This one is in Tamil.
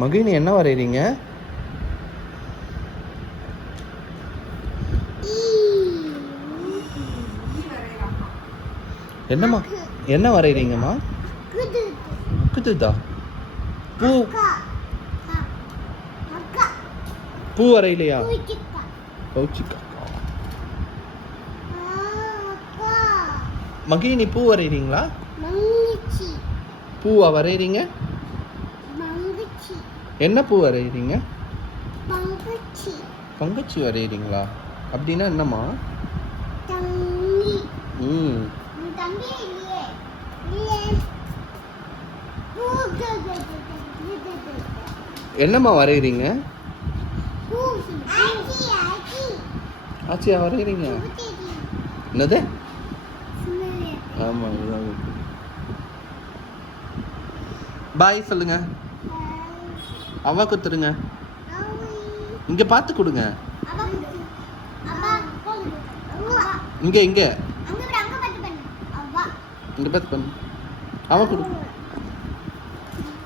மகிழினி என்ன வரைகிறீங்க? என்னம்மா என்ன வரைகிறீங்கம்மா? முக்குதுதா பூ பூ வரையிலையா? கௌச்சிக்கா. மகிழினி பூ வரைகிறீங்களா? பூவா வரைகிறீங்க? என்ன பூ வரைகிறீங்க? பங்கச்சி வரைகிறீங்களா? அப்படின்னா என்னம்மா? ம் என்னம்மா வரைகிறீங்க? ஆச்சியா வரைகிறீங்க? என்னது? ஆமாம், இதுதான். பாய் சொல்லுங்க. அவா கொடுத்துருங்க. இங்கே பார்த்து கொடுங்க. இங்கே இங்கே இங்கே பார்த்து பண்ணு. அவா கொடு.